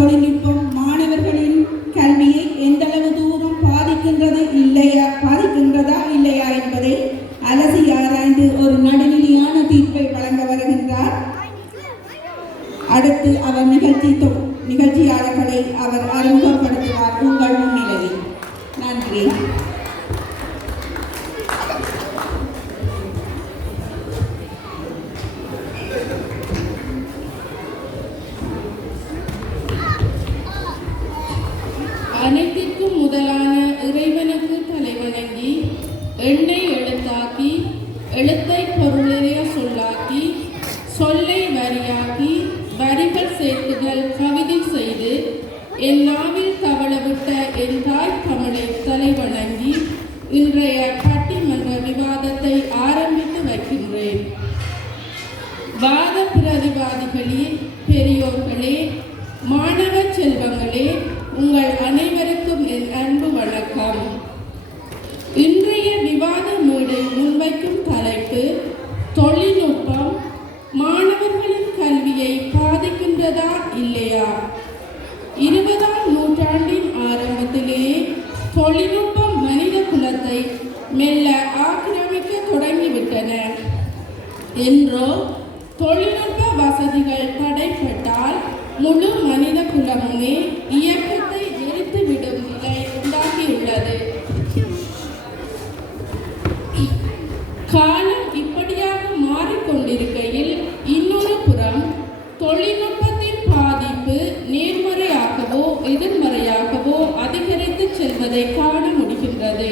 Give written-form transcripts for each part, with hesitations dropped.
தொழில்நுட்பம் மாணவர்களின் கல்வியை எந்தளவு தூரம் பாதிக்கின்றதா இல்லையா என்பதை அலசி ஆராய்ந்து ஒரு நடுநிலையான தீர்ப்பை வழங்க வருகின்றார். அடுத்து அவர் நிகழ்ச்சியாளர்களை அவர் அறிமுகப்படுத்துவார் உங்கள் முன்னிலையில். நன்றி. அனைத்திற்கும் முதலான இறைவனுக்கு தலைவணங்கி எண்ணெய் எழுத்தாக்கி எழுத்தை பொருளைய சொல்லாக்கி சொல்லை வரியாக்கி வரிகள் சேர்த்துகள் கவிதை செய்து என் நாவில் தவளவிட்ட என் தாய் தமிழை தலைவணங்கி இன்றைய பட்டிமன்ற விவாதத்தை ஆரம்பித்து வைக்கின்றேன். வாத பிரதிவாதிகளே, பெரியோர்களே, மாணவ செல்வங்களே, உங்கள் அனைவருக்கும் என் அன்பு வணக்கம். இன்றைய விவாத மேடை முன்வைக்கும் தலைப்பு தொழில்நுட்பம் மாணவர்களின் கல்வியை பாதிக்கின்றதா இல்லையா? 20ஆம் நூற்றாண்டின் ஆரம்பத்திலேயே தொழில்நுட்பம் மனித குலத்தை மெல்ல ஆக்கிரமிக்க தொடங்கிவிட்டன. என்றோ தொழில்நுட்ப வசதிகள் தடைப்பட்டால் முழு மனித குலமுமே இயக்கத்தை எரித்துவிடும் நிலை உண்டாகியுள்ளது. காலம் இப்படியாக மாறிக்கொண்டிருக்கையில் இன்னொரு புறம் தொழில்நுட்பத்தின் பாதிப்பு நேர்மறையாகவோ எதிர்மறையாகவோ அதிகரித்து செல்வதை காண முடிகின்றது.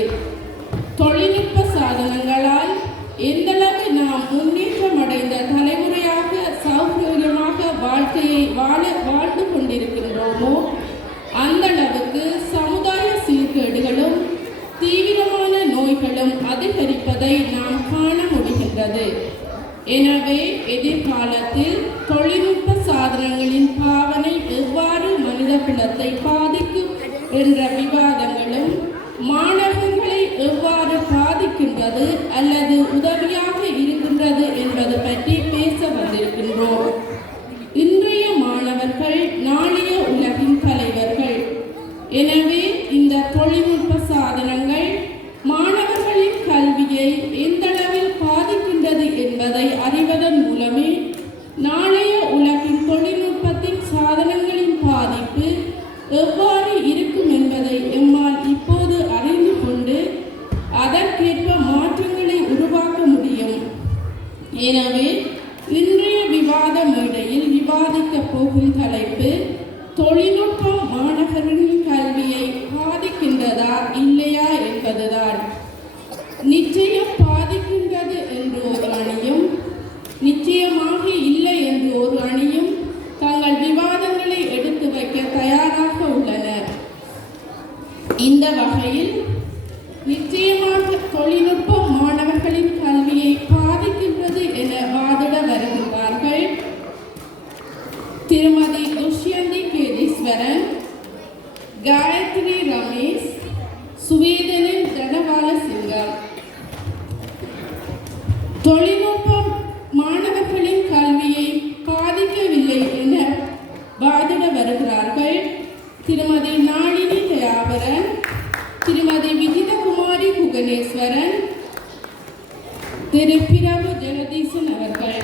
தொழில்நுட்ப சாதனங்களால் எந்தளவு நாம் முன்னேற்றம் அடைந்த தலைமுறையாக சௌகரியமாக வாழ்க்கையை வாழ்ந்து கொண்டிருக்கின்றோமோ அந்த அளவுக்கு சமுதாய சீர்கேடுகளும் தீவிரமான நோய்களும் அதிகரிப்பதை நாம் காண முடிகின்றது. எனவே எதிர்காலத்தில் தொழில்நுட்ப சாதனங்களின் பாவனை எவ்வாறு மனித குலத்தை பாதிக்கும் என்ற விவாதங்களும் மாணவர்களை எவ்வாறு பாதிக்கின்றது அல்லது உதவியாக இருக்கின்றது என்பது பற்றி பேச வந்திருக்கின்றோம். இன்றைய மாணவர்கள் நாளைய உலகின் தலைவர்கள். எனவே இந்த தொழில்நுட்ப சாதனங்கள் மாணவர்களின் கல்வியை எந்தளவில் பாதிக்கின்றது என்பதை அறிவதன் மூலமே நாளைய உலகின் தொழில்நுட்பத்தின் சாதனங்களின் பாதிப்பு எவ்வாறு இருக்கும் என்பதை எம்மால் இப்போது அறிந்து கொண்டு அதற்கேற்ப மாற்றங்களை உருவாக்க முடியும். எனவே இன்றைய விவாத மேடையில் விவாதிக்க போகும் தலைப்பு தொழில்நுட்பம் மாணவர்களின் கல்வியை பாதிக்கின்றதா இல்லையா என்பதுதான். நிச்சயம் பாதிக்கின்றது என்று ஒரு அணியும் நிச்சயமாக இல்லை என்று ஒரு அணியும் தங்கள் விவாதங்களை எடுத்து வைக்க தயாராக உள்ளனர். இந்த வகையில் நிச்சயமாக தொழில்நுட்பம் மாணவர்களின் கல்வியை பாதிக்கின்றது என வாதிட வருகின்றார்கள் திருமதி துஷ்யந்தி கேதீஸ்வரன், காயத்ரி ரமேஷ், சுவேதனின் தனபால சிங்கம். தொழில்நுட்பம் மாணவர்களின் கல்வியை பாதிக்கவில்லை என வாதிட வருகிறார்கள் திருமதி நாளினி தயாபரன், திருமதி விஜிதகுமாரி குகனேஸ்வரன், திரு பிரபு ஜெகதீசன் அவர்கள்.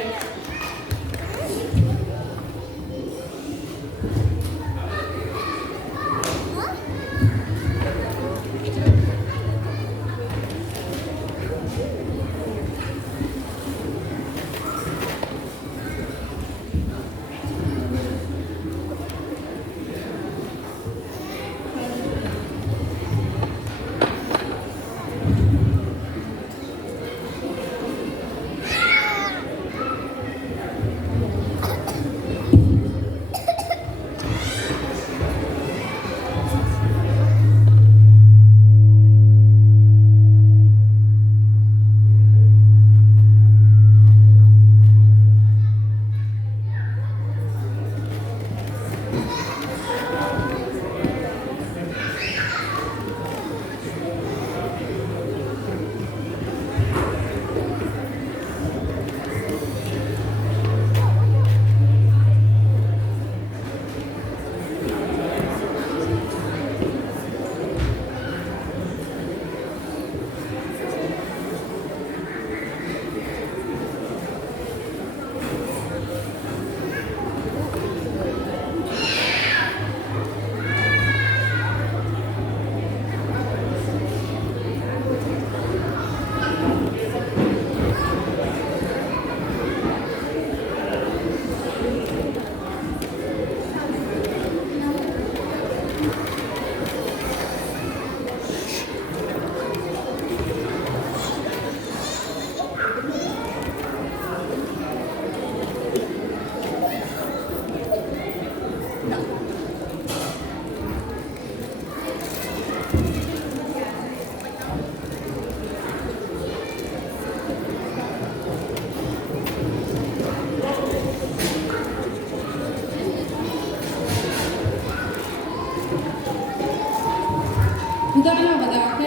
முதலாவதாக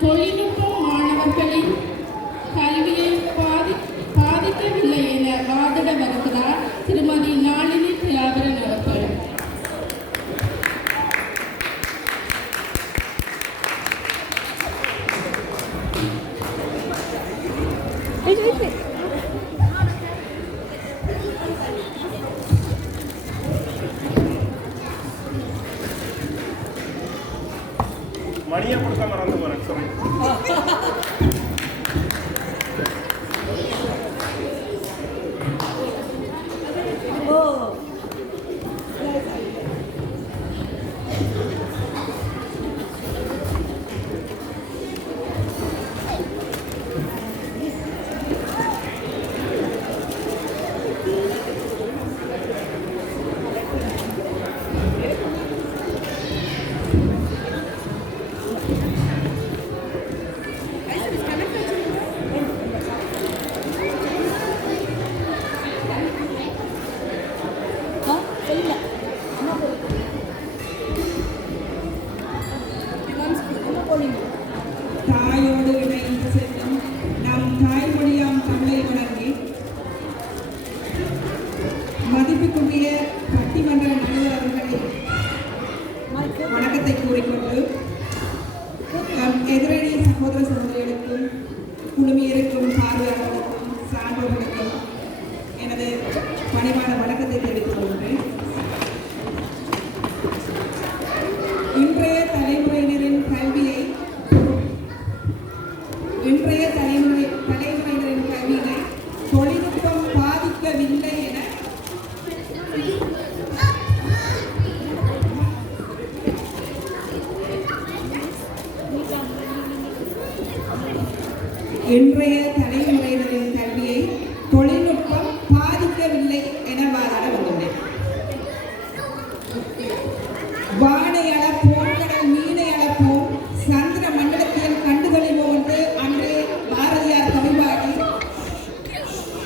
தொழில்நுட்பம் மாணவர்களின் கல்வியை பாதிக்கவில்லை என வாதிட வருகிறார் திருமதி நாளினி தியாகரன் அவர்கள். மணியை கொடுக்க மறந்து போறேன். சாரி. தாயோடு இணைந்து செல்லும் நம் தாய்மொழியாம் தமிழை வணங்கி மதிப்புக்குரிய பட்டிமன்ற நடுவர் அவர்களின் வணக்கத்தை கூறிக்கொண்டு எதிரணி சகோதர சகோதரிகளுக்கும் குழுமியிருக்கும் பார்வையாளர்களுக்கும் சான்றோர்களுக்கும் எனது பணிவான வணக்கத்தை தெரிவித்துக் கொள்கிறேன். இன்றைய தலைமுறையினரின் கல்வியை தொழில்நுட்பம் பாதிக்கவில்லை என இன்றைய தலைமுறையினரின் கல்வியை தொழில்நுட்பம் பாதிக்கவில்லை என வாதாட வந்துள்ளேன். வானை அளப்போம், கடல் மீனை அளப்போம், சந்திர மண்டலத்தில் கண்டுகளிப்போம் என்று அன்றே பாரதியார் கவிபாடி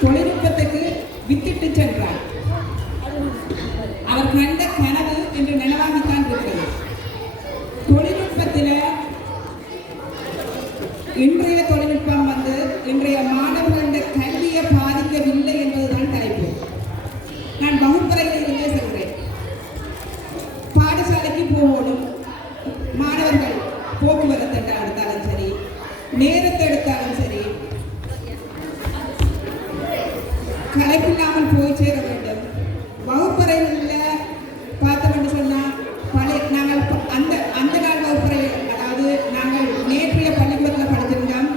தொழில்நுட்பத்துக்கு வித்திட்டு சென்றார். அவர் கண்ட கனவு என்று நினைவாகத்தான் இருக்கிறது. தொழில்நுட்பத்தில் இன்றைய தொழில்நுட்பம் வந்து இன்றைய மாணவர்களுடைய கல்வியை பாதிக்கவில்லை என்பதுதான் தலைப்பு. நான் வகுப்பறைகளிலே செல்கிறேன். பாடசாலைக்கு போகணும், மாணவர்கள் போக்குவரத்து எடுத்தாலும் சரி, நேரத்தை எடுத்தாலும் சரி, கலைப்பில்லாமல் போய் சேர வேண்டும். வகுப்பறைகளில் பார்த்தோம்னு சொன்னால் நாங்கள் அந்த நாள் வகுப்பறைகள், அதாவது நாங்கள் நேற்றைய பள்ளிக்கூடத்தில் படிச்சிருந்தோம்.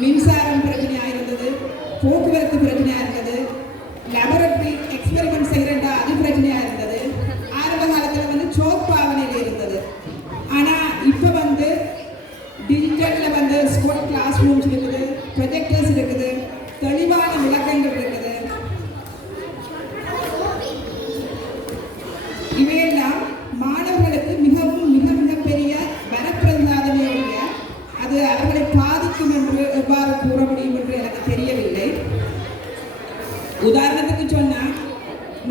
மின்சாரம் பிரச்சனையாக இருந்தது, போக்குவரத்து பிரச்சனையாக இருந்தது, லேபரட்டரி எக்ஸ்பெரிமெண்ட் செய்கிறா அது பிரச்சனையாக இருந்தது. ஆரம்ப காலத்தில் வந்து சோக் பாவனையில் இருந்தது. ஆனால் இப்போ வந்து டிஜிட்டலில் வந்து ஸ்கூல் கிளாஸ் ரூம்ஸ் இருக்குது, ப்ரொஜெக்டர்ஸ் இருக்குது, தெளிவான விளக்கங்கள் இருக்குது. இவையெல்லாம் மாணவர்களுக்கு மிகப்பெரிய வரப்பிரசாதனையுடைய அது அவர்களை பாதிக்கும் என்று எவ்வாறு கூற முடியும் என்று எனக்கு தெரியவில்லை. உதாரணத்துக்கு சொன்னால்,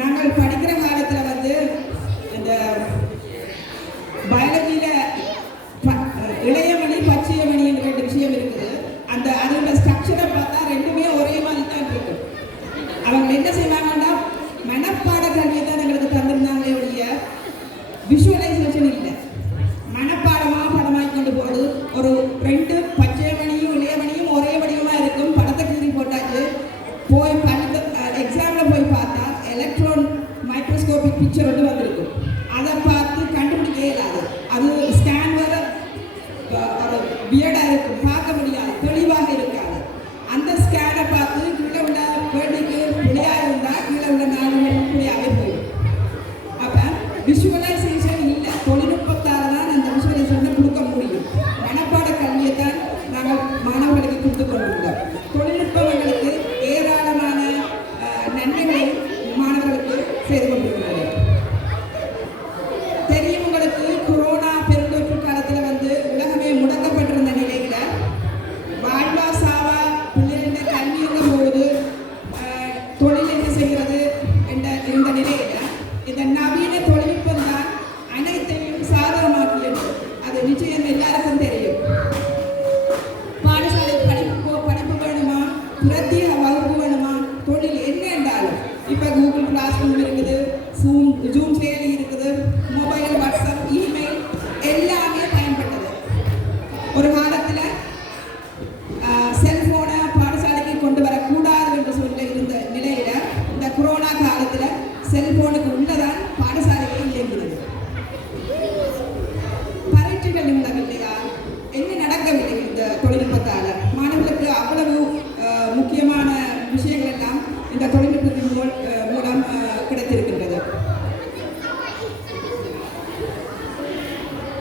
நாங்கள் படிக்கிற காலத்தில் வந்து இந்த பயாலஜியில் இளையமணி பச்சையமணி என்ற 2 விஷயம் இருக்குது. அதோட ஸ்ட்ரக்சரை பார்த்தா ரெண்டுமே ஒரே மாதிரி தான் இருக்கும். அவங்க என்ன செய்வாங்கன்னா மனப்பாட கல்வியை தான் எங்களுக்கு தந்திருந்தாங்களே ஒழிய விஷுவலைசேஷன் இல்லை. மனப்பாடமாக படமாக்கி கொண்டு போகிறது. ஒரு 2 பச்சையமணியும் இளையமணியும் ஒரே வடிவமாக இருக்கும். படத்தை கீறி போட்டாச்சு. போய் எக்ஸாமில் போய் பார்த்தா எலக்ட்ரான் மைக்ரோஸ்கோபிக் பிக்சர் வந்து வந்திருக்கும். அதை பார்த்து கண்டுபிடிக்க இயலாது. அது ஸ்கேன் வர ஒரு வியர்டாக இருக்கும், பார்க்க முடியாது, தெளிவாக இருக்காது. அந்த ஸ்கேனை பார்த்து கீழே உள்ள வேண்டிக்கு பிழையாக இருந்தால் கீழே உள்ள 4 பிழையாகவே போயிடும். அப்போ விஷுவலைசேஷன் இல்லை. தொழில்நுட்பத்தால் தான் அந்த விஷுவலைசேஷனை கொடுக்க முடியும். மனப்பாட கல்வியை தான் நாங்கள் மாணவர்களுக்கு கொடுத்து கொண்டிருந்தோம். தொழில்நுட்பம் எங்களுக்கு ஏராளமான நன்மைகளை மாணவர்களுக்கு செய்து கொண்டிருக்கிறது. தெரியும் உங்களுக்கு, கொரோனா பெருந்தொற்று காலத்தில் வந்து உலகமே முடக்கப்பட்டிருந்த நிலையில் வாழ்வா சாவா பிள்ளைகள கல்வி போது தொழில் என்ன செய்கிறது என்ற இந்த நிலையில் இந்த நவீன தொழில்நுட்பம் தான்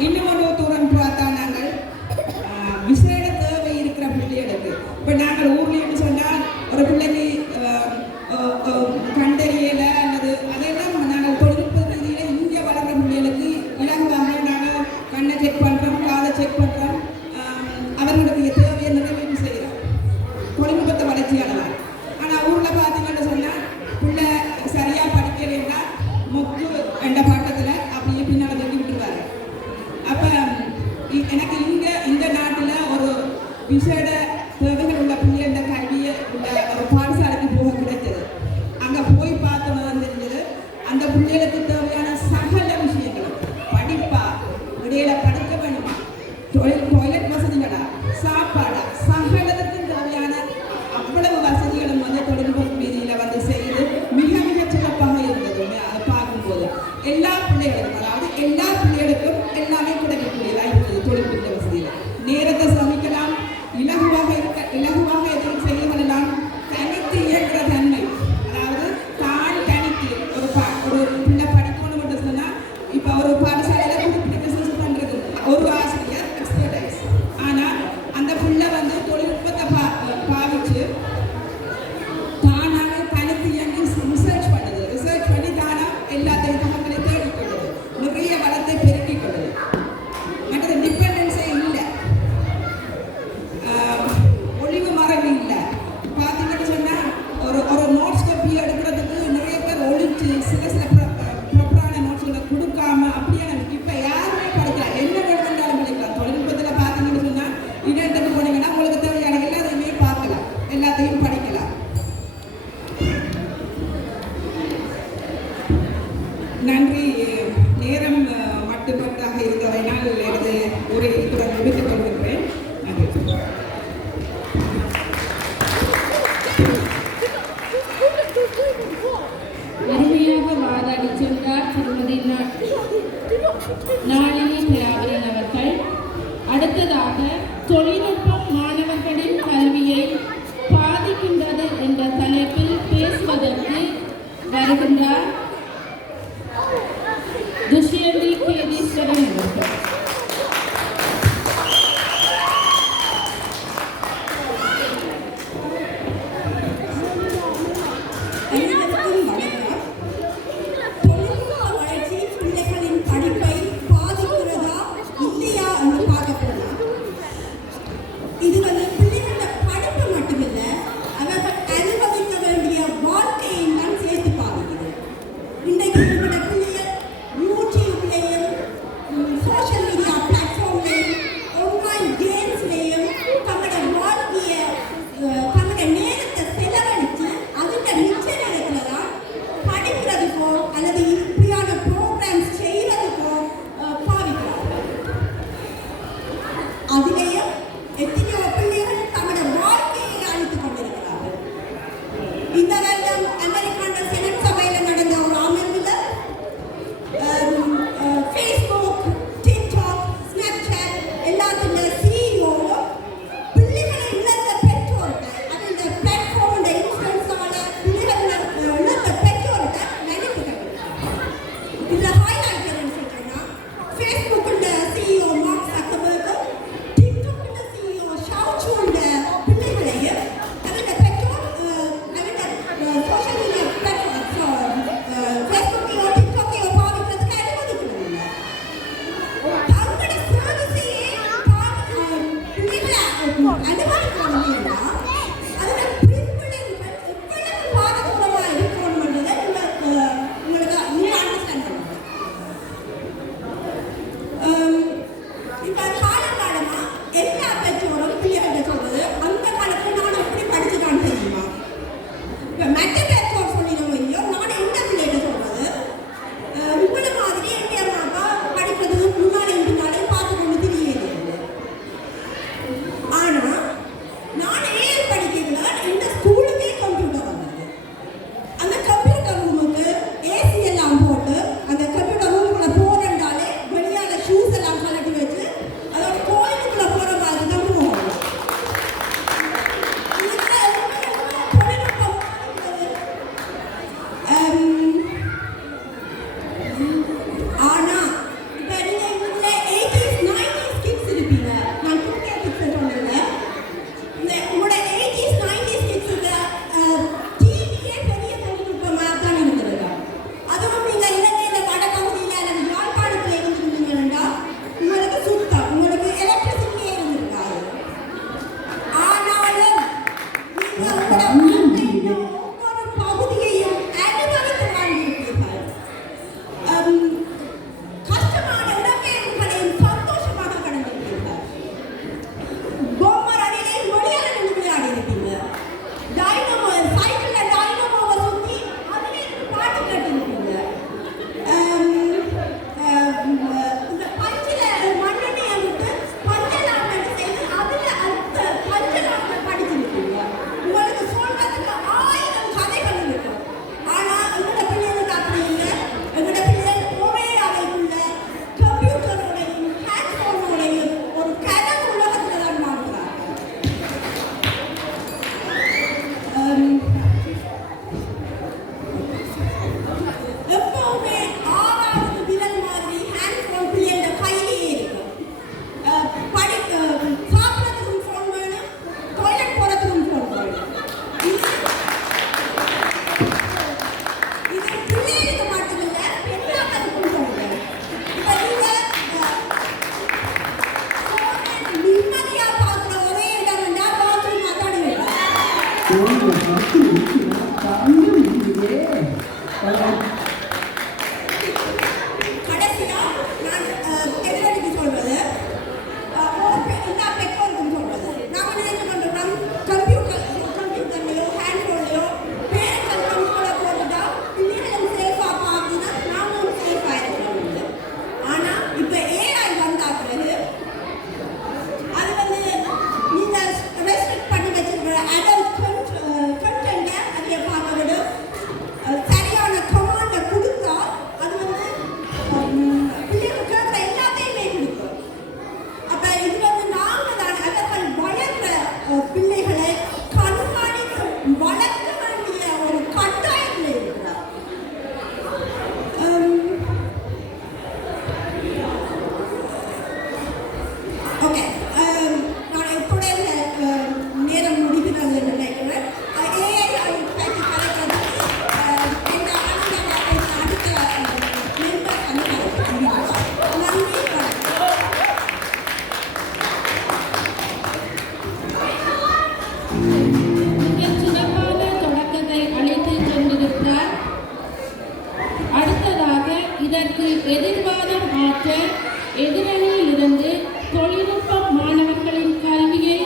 இன்னும் ஒரு தூரம் பார்த்தா நாங்கள் விசேட தேவை இருக்கிற பிள்ளைகளுக்கு இப்போ நாங்கள் ஊர்லேன்னு சொன்னால் ஒரு பிள்ளைக்கு கண்டறியல அல்லது அதெல்லாம் நாங்கள் தொழில்நுட்ப ரீதியில் இங்கே வளர்கிற பிள்ளைகளுக்கு இலகுவாக நாங்கள் கண்ணை செக் பண்ணுறோம், காதை செக் பண்ணுறோம், அவர்களுடைய தேவையை நிறைவேற்றி செய்கிறோம் தொழில்நுட்பத்தை வளர்ச்சியால தான். ஆனால் ஊரில் பார்த்தீங்கன்னு சொன்னால் பிள்ளை சரியாக படிக்கலைன்னா மொக்கு என்ற பக்கத்தில் அப்படியே பின்னால் தூக்கி விட்டுருவாரு. அப்போ எனக்கு இந்த நாட்டில் ஒரு விசேட தேவைகள் உள்ள பிள்ளைகள கல்வியை உள்ள ஒரு பாடசாலைக்கு போக கிடைச்சது. அங்கே போய் பார்த்தோம் தெரிஞ்சது அந்த பிள்ளைகளுக்கு தேவையான சகல விஷயங்களும் படிப்பா, இடையில படுக்க வேணுமா, டாய்லெட் வசதிகளா, சாப்பாடா, சகலத்துக்கும் தேவையான அவ்வளவு வசதிகளும் வந்து தொழில்நுட்ப ரீதியில் வந்து செய்து மிக மிக சிறப்பாக இருந்தது. அதை பார்க்கும்போது எல்லா பிள்ளைகளுக்கும், அதாவது எல்லா பிள்ளைகளுக்கும் எல்லாமே கிடைக்கக்கூடியதாக இருந்தது தொழில்நுட்ப வசதியில். நேரத்தை சமைக்கலாம், இலகுவாக எதுவும் செய்து கொள்ளலாம். தனித்து இயங்குற தன்மை, அதாவது தான் தனித்து ஒரு பிள்ளை படிக்கணும் மட்டும் சொன்னால் இப்போ ஒரு பாடசாலையில் குறிப்பிட்ட பிசினஸ் பண்ணுறது ஒரு ஆசிரியர் எக்ஸ்பர்டைஸ். ஆனால் அந்த பிள்ளை வந்து தொழில்நுட்பத்தை பாவிச்சு தானாக தனித்து இயங்கி ரிசர்ச் பண்ணுது. ரிசர்ச் பண்ணி தானாக எல்லாத்தையும் தகவலை தேடிக்கொள்ளுது, நிறைய வளத்தை பெருக்கிக் கொள்ளுது. மற்றது டிபெண்டன்ஸே இல்லை, ஒளிவு மறைவு இல்லை. பார்த்தீங்கன்னு சொன்னால் ஒரு நோட்ஸ் காப்பி எடுக்கிறதுக்கு நிறைய பேர் ஒழிச்சு சில ப்ராப்பரான நோட்ஸ்களை கொடுக்காம அப்படியே இப்போ யாருமே படிக்கலாம், என்ன வேணுமென்றாலும் படிக்கலாம். தொழில்நுட்பத்தில் பார்த்தீங்கன்னு சொன்னால் இடத்துக்கு போனீங்கன்னா உங்களுக்கு தேவையான எல்லாத்தையுமே பார்க்கலாம், எல்லாத்தையும் படிக்கலாம். நன்றி. நேரம் மட்டுப்பட்டாக இருந்தவையினால் எனது உரை இத்துடன் முடித்துக் கொள்கின்றேன். நன்றி. அருமையாக வாதாடி சென்றார் திருமதி நாளினி தியாகரன் அவர்கள். அடுத்ததாக தொழில்நுட்பம் மாணவர்களின் கல்வியை பாதிக்கின்றது என்ற தலைப்பில் பேசுவதற்கு வருகின்றார் துஷ்யந்தி கேதீஸ்வரன் அவர்கள். சோஷியல் கடைசியா நான் எதிரடிக்கு சொல்றது எல்லா பெற்றோருக்கும் சொல்றது நாம நினைச்சு கொண்டிருக்கோம் கம்ப்யூட்டர்லயோ ஹேண்ட்போன்லயோ பேரண்ட்ஸ் கண்ட்ரோலை போட்டுட்டா பிள்ளைகளும் சேஃபா பார்த்துனா நாமும் சேஃபா இருக்கணும். ஆனா இப்ப ஏஐ வந்தா பிறகு அது வந்து நீங்க ரெஸ்ட்ரிக்ட் பண்ணி வச்சிருக்கிற அடல்ட் கண்டென்ட்டை அதை பார்க்க விட சரியான கமாண்டை கொடுத்தா அது வந்து பிள்ளைகளுக்கு கேட்குற எல்லாத்தையுமே கொடுக்கும். அப்ப இது வந்து நாங்க தான் அவர்கள் வளர்ற பிள்ளைகளை கண்காணிக்க வளர்க்க வேண்டிய ஒரு கட்டாயத்தில் இருக்கிறார். ஓகே, நான் இப்போதே நேரம் முடிகிறது நினைக்கிறேன். ஏஐ பற்றி கலைக்கிறதுக்கு இந்த அடுத்த மெம்பர் நன்றி மிகச் சிறப்பான தொடக்கத்தை அளித்து சென்றிருக்கிறார். அடுத்ததாக இதற்கு எதிர்வாதம் ஆற்ற எதிரணியில் இருந்து தொழில்நுட்ப மாணவர்களின் கல்வியை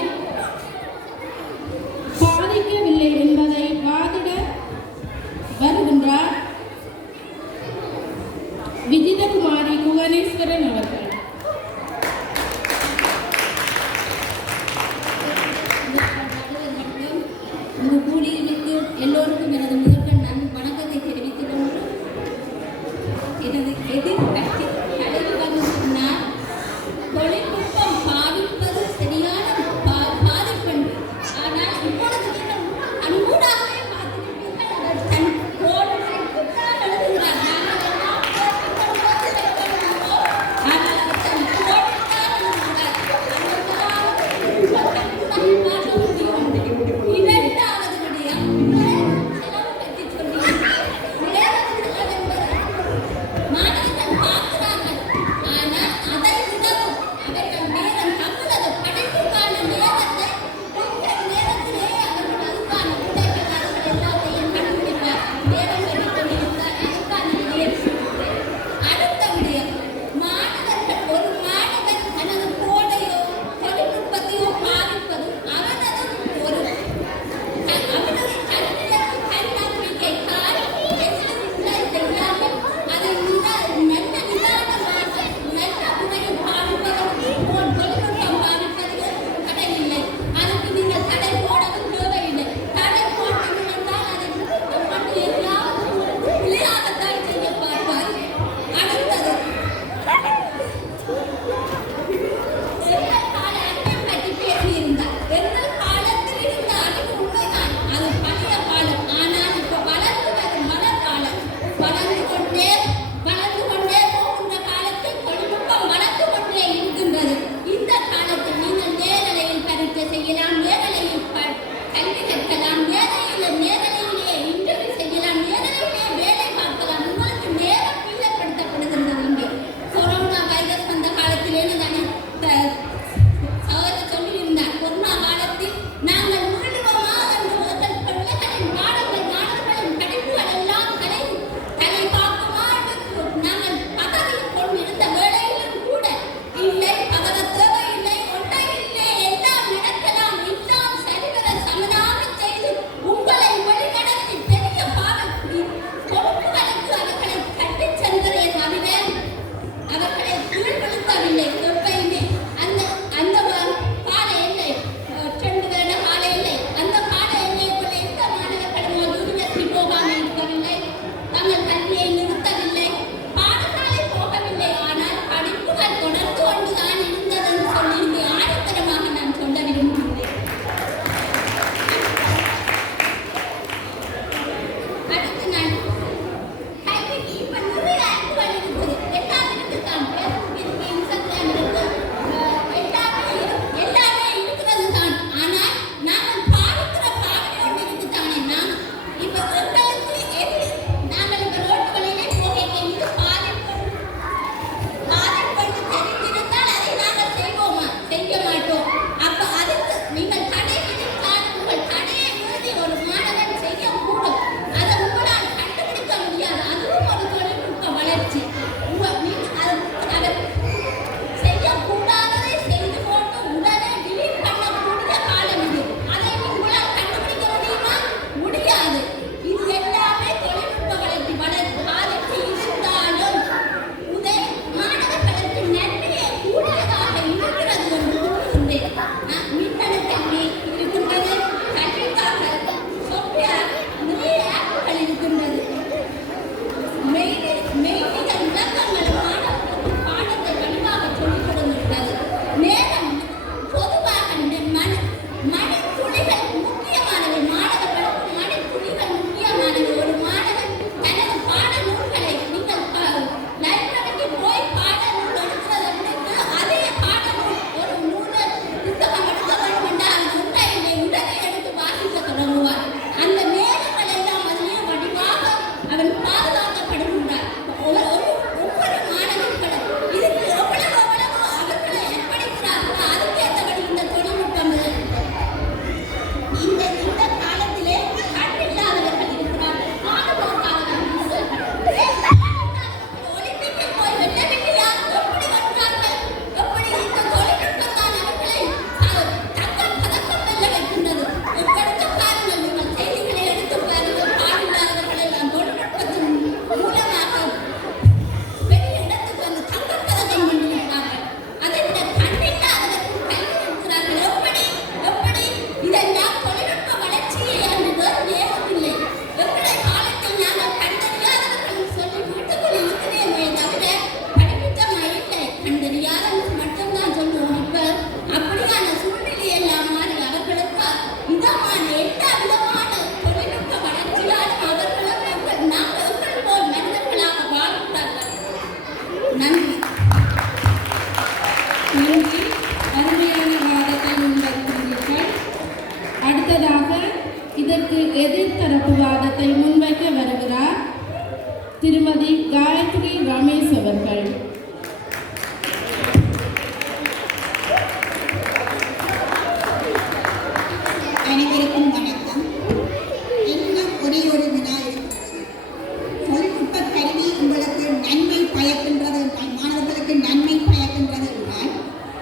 பாதிக்கவில்லை என்பதை வாதிட வருகின்றார் விஜிதகுமாரி குகனேஸ்வரன் அவர்கள். இங்கு கூடியிருக்க எல்லோருக்கும் எனது முதற்கண் வணக்கத்தை தெரிவித்துக் கொண்டு எனது எதிர்கட்சி தலைவர் சொன்னார், தொழில்நுட்பம் பாதிப்பது சரியான பாதிப்பென்று. ஆனால் இப்பொழுது நீங்கள் அன்பூடாகவே பார்த்துக்கிட்டீர்கள். தன் போன் எழுதுகிறார். நாங்கள் எல்லாம் ஆனால்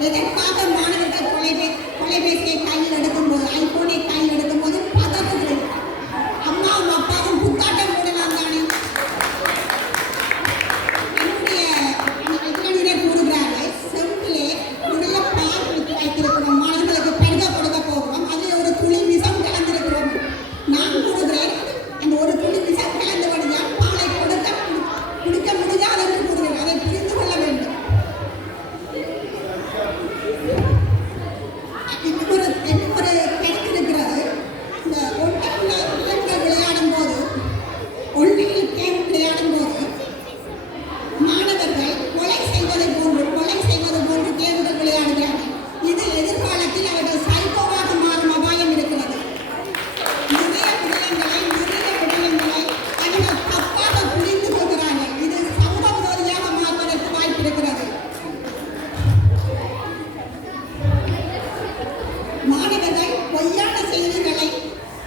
எதற்காக மாணவர்கள் தொலைபேசியை கையில் எடுக்கும்போது, ஐபோனை கையில் எடுக்கும்போது பதறுகிறது. அம்மாவும் அப்பாவும் புத்தாட்டம் போடலாம் தானே. என்னுடைய இளைஞர் கூறுகிறார்கள், செம்பிலே நிறைய பால் வைத்திருக்கிறோம், மாணவர்களுக்கு பெருக கொடுக்க போகிறோம், அதில் ஒரு துளி விஷம் கலந்திருக்கிறோம். நான் கூறுகிறேன், அந்த ஒரு துளி விஷம் கலந்தபடியால் பாலை குடிக்க முடியாது என்று கூறுகிறேன். அதை புரிந்து கொள்ள வேண்டும். இன்னும் ஒரு கருத்து இருக்கிறது. இந்த ஒன்றில் விளையாடும் போது, ஒன்றில் கேம் விளையாடும் போது மாணவர்கள் கொலை செய்வது போன்று கேம்கள் விளையாடுகிறார்கள். இது எதிர்காலத்தில் அவர்கள் சைக்கோவாக மாறும் அபாயம் இருக்கிறது. நிறைய விடயங்களை அவர்கள் தப்பாக புரிந்து கொள்கிறார்கள். இது சமூக விரோதியாக மாறுவதற்கு வாய்ப்பு இருக்கிறது. மாணவர்கள் பொய்யான செய்திகளை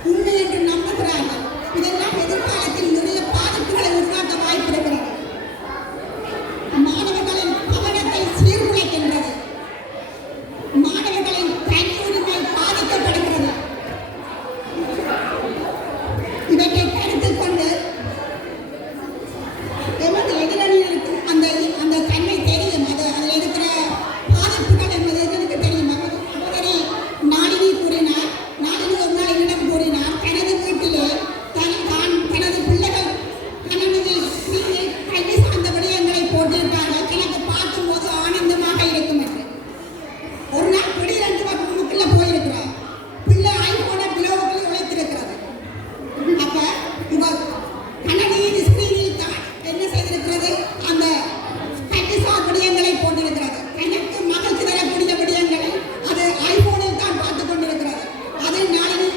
உண்மை என்று நம்புகிறார்கள். இதெல்லாம் எதிர்காலத்தில் நிறைய பாதிப்புகளை உருவாக்க வாய்ப்பு இருக்கிறது. மாணவர்களின் கவனத்தை சீர்குலைக்கின்றது. மாணவர்களின் தனி உரிமை பாதிக்கப்படுகிறது. இவற்றை கருத்தில் கொண்டு எமது எதிரணிகளுக்கு அந்த தன்மை தெரியும். அதில் இருக்கிற பாதிப்புகள் என்பது எனக்கு தெரியும். அவரை நாளினி கூறினார். நாளினி ஒரு நாள் என்னிடம் கூறினார், தனது வீட்டிலே தனது பிள்ளைகள் கணவனில் கல்வி சார்ந்த விடயங்களை போட்டிருக்கார்கள். எனக்கு பார்க்கும்போது ஆனந்தமாக இருக்கும் என்று. ஒரு நாள் திடீரென்று ரூமுக்குள்ள போயிருக்கிறார். பிள்ளை ஐபோனை பிளவுக்குள்ளே உழைத்திருக்கிறது. அப்ப இவ கணவனின் ஸ்கிரீனில் தான் என்ன செய்திருக்கிறது, அந்த கல்விசா விடயங்களை போட்டிருக்கிறது. எனக்கு மகிழ்ச்சி தரக்கூடிய விடயங்களை அது ஐபோனில் தான் பார்த்துக் கொண்டிருக்கிறது. அதை நாளினி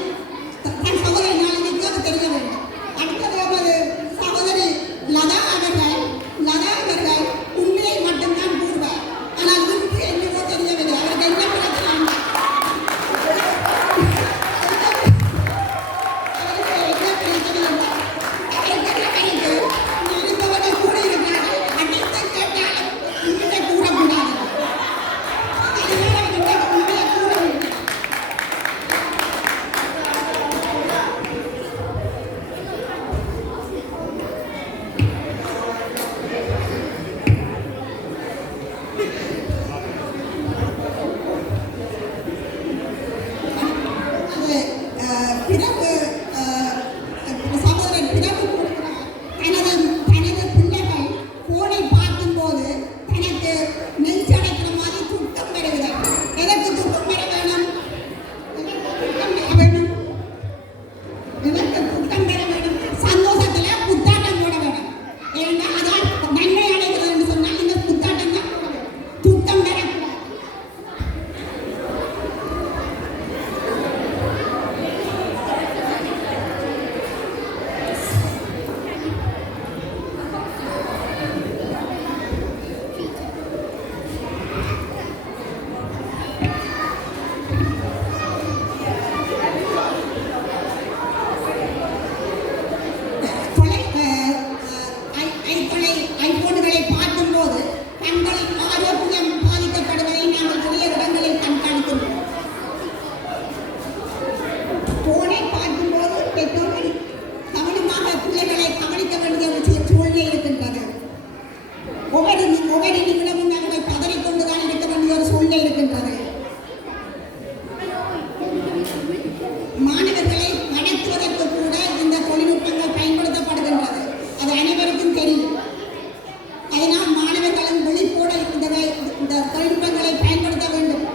தன் சகோதரி நாளினிக்கு அது தெரிய வேண்டும். அடுத்தது நமது சகோதரி லதா அவர்கள் உண்மையை மட்டும்தான் கூறுவார். ஆனால் இன்று என்னவோ தெரியவில்லை. அவருக்கு என்ன பிரச்சனை அவருக்கு என்ன பிரச்சனை என்றால், அவருக்கு இருப்பவர்கள் கூறியிருக்கிறார்கள், அடித்து கேட்டாலும் உண்மையை கூறக்கூடாது. அதனால் அவர்கள் உண்மையை கூற வேண்டும். பிறகு சகோதரன் பிறகு கூறுகிறார், தனது பிள்ளைகள் போனை பார்க்கும்போது தனக்கு நெஞ்சடைக்கிற மாதிரி துக்கம் வருகிறது. எதற்கு துக்கம் வர வேணும்? சந்தோஷத்துல புத்தாட்டம் போட வேணும். ஏன்னா அதான் நன்மை அடைகிறது என்று சொன்னால் இந்த புத்தாட்டம் தான் போட வேண்டும். துக்கம் வரக்கூடாது. ஐபோன்களை பார்க்கும்போது கண்களின் ஆரோக்கியம் பாதிக்கப்படுவதை நாங்கள் நிறைய இடங்களில் கண்காணிக்கின்றோம். போனை பார்க்கும்போது பெற்றோர்கள் கவனமாக பிள்ளைகளை கவனிக்க வேண்டிய சூழ்நிலை இருக்கின்றது. ஒவ்வொரு நிமிடமும் அவர்கள் பதறிக்கொண்டுதான் இருக்க வேண்டிய ஒரு சூழ்நிலை இருக்கின்றது. மாணவர்களை நடத்துவதற்கு கூட இந்த தொழில்நுட்பங்கள் பயன்படுத்தப்படுகின்றது. அது அனைவருக்கும் தெரியும். அதனால் மாணவர்களும் விழிப்போடு இந்த தொழில்நுட்பங்களை பயன்படுத்த வேண்டும்.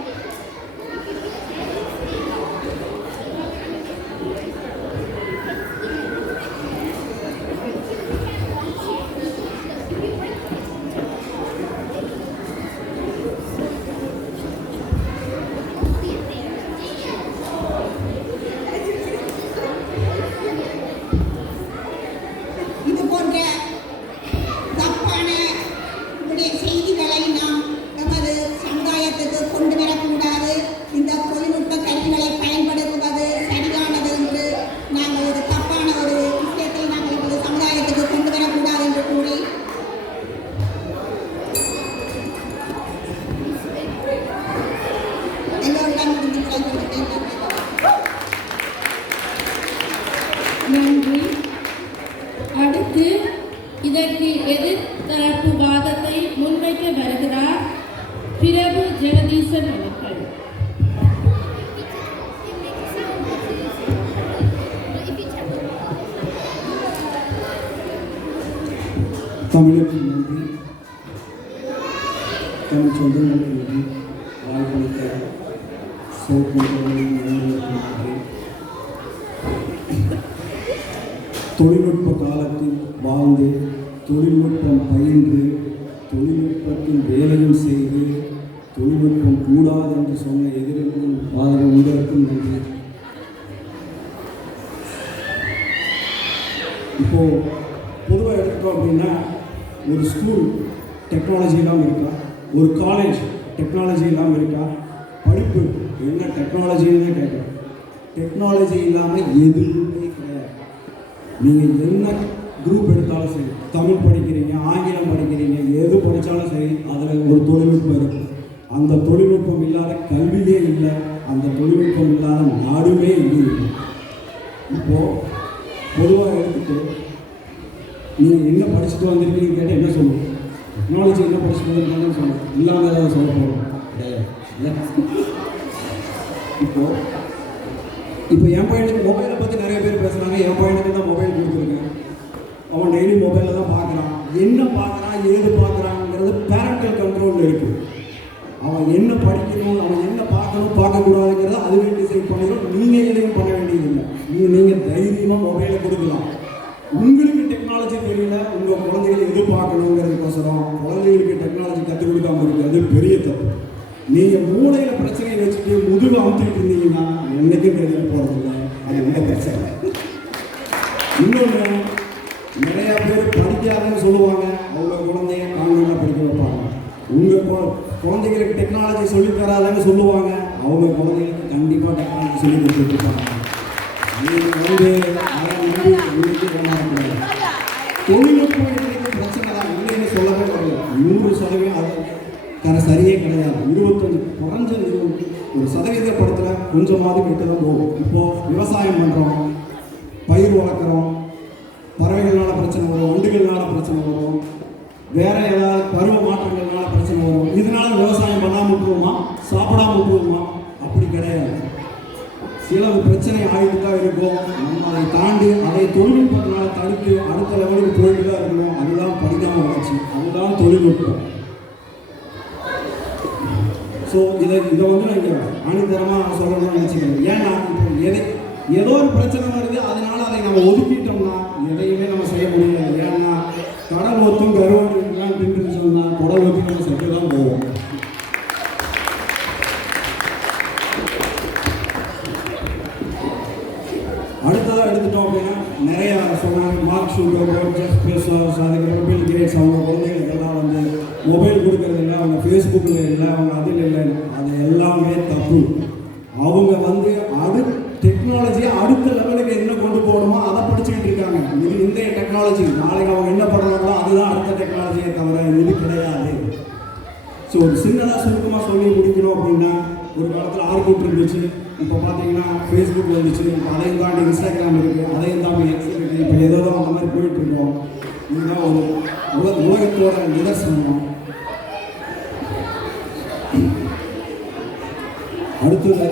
பிரபு ஜெகதீசன் அவர்கள். தமிழுக்கு நன்றி, தமிழ் சொந்தங்களுக்கு நன்றி, வாய்ப்பளித்த சோதனைகளின் நன்றி. தொழில்நுட்ப காலத்தில் வாழ்ந்து தொழில்நுட்பம் பயின்று தொழில்நுட்பத்தின் வேலையும் செய்து தொழில்நுட்பம் கூடாது என்று சொன்ன எதிர்க்கும் பாதகம் உங்களுக்கும் நன்றி. இப்போது பொதுவாக எடுத்துட்டோம் அப்படின்னா ஒரு ஸ்கூல் டெக்னாலஜி இல்லாமல் இருக்கா, ஒரு காலேஜ் டெக்னாலஜி இல்லாமல் இருக்கா, படிப்பு என்ன டெக்னாலஜின்னு கேட்குறேன். டெக்னாலஜி இல்லாமல் எதுவுமே கிடையாது. நீங்கள் என்ன குரூப் எடுத்தாலும் சரி, தமிழ் படிக்கிறீங்க, ஆங்கிலம் படிக்கிறீங்க, எது படித்தாலும் சரி, அதில் ஒரு தொழில்நுட்பம் இருக்குது. அந்த தொழில்நுட்பம் இல்லாத கல்வியே இல்லை, அந்த தொழில்நுட்பம் இல்லாத நாடுமே இல்லை. இப்போது பொதுவாக எடுத்துட்டு நீங்கள் என்ன படிச்சுட்டு வந்திருக்கீங்கன்னு கேட்டால் என்ன சொல்லுவோம்? டெக்னாலஜி என்ன படிச்சுட்டு வந்திருக்கீங்கன்னு சொல்லுவோம். இல்லாமல் ஏதாவது சொல்ல போகிறோம் கிடையாது. இப்போ என் பையனுக்கு மொபைலை பற்றி நிறைய பேர் பேசுகிறாங்க. என் பையனுக்கு தான் மொபைல் கொடுத்துருக்கேன். அவன் டெய்லி மொபைலில் தான் பார்க்குறான். என்ன பார்க்குறான், ஏது பார்க்குறாங்கிறது பேரண்டல் கண்ட்ரோலில் இருக்குது. அவன் என்ன படிக்கணும், அவன் என்ன பார்க்கணும், பார்க்கக்கூடாதுங்கிறத அதுவே டிசைட் பண்ணிடும். நீங்கள் எதையும் பண்ண வேண்டியதில்லை. நீங்கள் தைரியமாக மொபைலை கொடுக்கலாம். உங்களுக்கு டெக்னாலஜி தெரியல, உங்கள் குழந்தைகளை எது பார்க்கணுங்கிறதுக்கோசரம் குழந்தைகளுக்கு டெக்னாலஜி கற்றுக் கொடுக்காமல் இருக்கிறது பெரிய தப்பு. நீங்கள் மூளையில் பிரச்சனையை வச்சுட்டு முதுகு அமுத்திட்டு இருந்தீங்கன்னா என்றைக்கும் தெரிய போகிறதில்ல. அது உங்கள் பிரச்சனை. இன்னொன்று, நிறையா பேர் படிக்காதுன்னு சொல்லுவாங்க, அவங்க குழந்தைய கான்வென்ட்ல படிக்க வைப்பாங்க. உங்கள் குழந்தைகளுக்கு டெக்னாலஜி சொல்லித் தராதுன்னு சொல்லுவாங்க, அவங்க குழந்தைகளுக்கு கண்டிப்பாக டெக்னாலஜி சொல்லி கொடுத்துருப்பாங்க. தொழில்நுட்பம் இன்றைக்கு பிரச்சனை தான் இல்லைன்னு சொல்லவே முடியாது. 100% அது சரியே கிடையாது. 25 குறைஞ்சது ஒரு சதவீதப்படுத்தல கொஞ்சமாவது கெட்டு தான் போகும். இப்போது விவசாயம் பண்ணுறோம், பயிர் வளர்க்குறோம், பறவைகள்னால பிரச்சனை வரும், வண்டுகள்னால பிரச்சனை வரும், வேற ஏதாவது பருவ மாற்றங்கள்னால பிரச்சனை வரும். இதனால விவசாயம் பண்ணாமல் விட்டுருவோமா, சாப்பிடாம விட்டுருவோமா? அப்படி கிடையாது. சில பிரச்சனை ஆகிட்டு தான் இருக்கும். நம்ம அதை தாண்டி அதை தொழில்நுட்பத்தினால் தடுத்து அடுத்த லெவலுக்கு போயிட்டு தான் இருக்கணும். அதுதான் படிக்காமல் வளர்ச்சி, அதுதான் தொழில்நுட்பம். ஸோ இதை வந்து நான் இங்கே ஆணித்தரமாக சொல்லணும்னு நினச்சிக்கிறேன். ஏன்னா இப்போ ஏதோ ஒரு பிரச்சனை வருது, அதனால அதை நம்ம ஒதுக்கிட்டோம்னா எதையுமே நம்ம செய்ய முடியாது. ஏன்னா கடல் ஒத்தும் கருவாடு தின்னு சொன்னால் குடல் ஒத்தி நம்ம செட்டு தான் போவோம். அடுத்ததாக எடுத்துட்டோம் அப்படின்னா நிறையா சொன்னாங்க. மார்க் ஷூகர், ஜெஃப் பெசோஸ், அதுக்கப்புறம் பில் கேட்ஸ், அவங்க குழந்தைகளுக்கெல்லாம் வந்து மொபைல் கொடுக்கறது இல்லை, அவங்க ஃபேஸ்புக்கில் இல்லை, அவங்க அதில் இல்லை. அது எல்லாமே தப்பு. அவங்க வந்து டெக்னாலஜியை அடுத்த லெவலுக்கு என்ன கொண்டு போகணுமோ அதை படிச்சுக்கிட்டு இருக்காங்க. இது இந்த டெக்னாலஜி, நாளைக்கு அவங்க என்ன பண்ணுறாங்களோ அதுதான் அடுத்த டெக்னாலஜியை தவிர இது கிடையாது. ஸோ ஒரு சின்னதாக சுருக்கமாக சொல்லி முடிக்கணும் அப்படின்னா, ஒரு காலத்தில் ஆர்கூட் இருந்துச்சு, இப்போ பார்த்தீங்கன்னா ஃபேஸ்புக் வந்துச்சு, இப்போ அதையும் தாண்டி இன்ஸ்டாகிராம் இருக்குது, அதையும் தாண்டி எக்ஸ் இருக்குது. இப்போ ஏதோ அந்த மாதிரி போயிட்டுருக்கோம். இதுதான் ஒரு உலகத்தோட நிதர்சனம். அடுத்தது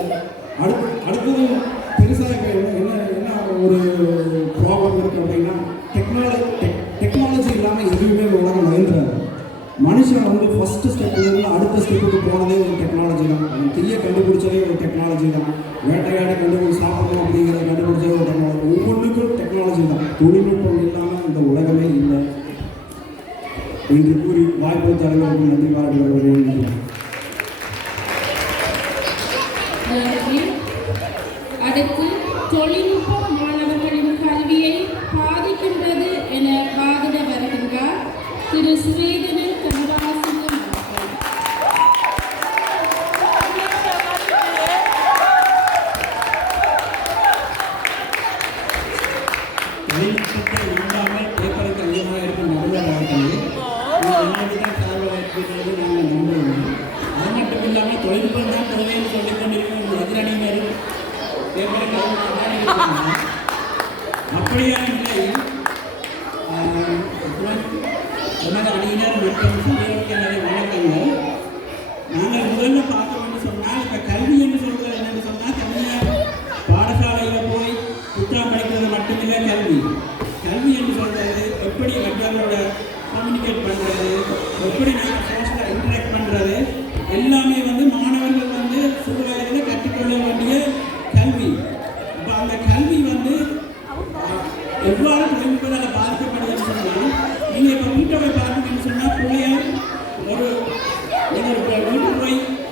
பெருசாக என்ன ஒரு ப்ராப்ளம் இருக்குது அப்படின்னா, டெக்னாலஜி இல்லாமல் எதுவுமே உலகம் நகர்ந்துறாரு. மனுஷன் வந்து ஃபஸ்ட்டு ஸ்டெப்லேருந்து அடுத்த ஸ்டெப்புக்கு போனதே ஒரு டெக்னாலஜி தான். அவன் தீயை கண்டுபிடிச்சதே ஒரு டெக்னாலஜி தான். வேட்டையாட கண்டுபிடிச்சி சாப்பிடணும் அப்படிங்கிறத கண்டுபிடிச்சதே ஒரு டெக்னாலஜி. ஒவ்வொன்றுக்கும் டெக்னாலஜி தான். தொழில்நுட்பம் இல்லாமல் இந்த உலகமே இல்லை என்று கூறி வாய்ப்பு தலைவருக்கு நன்றி பாராட்டி வருகிறேன். நன்றி.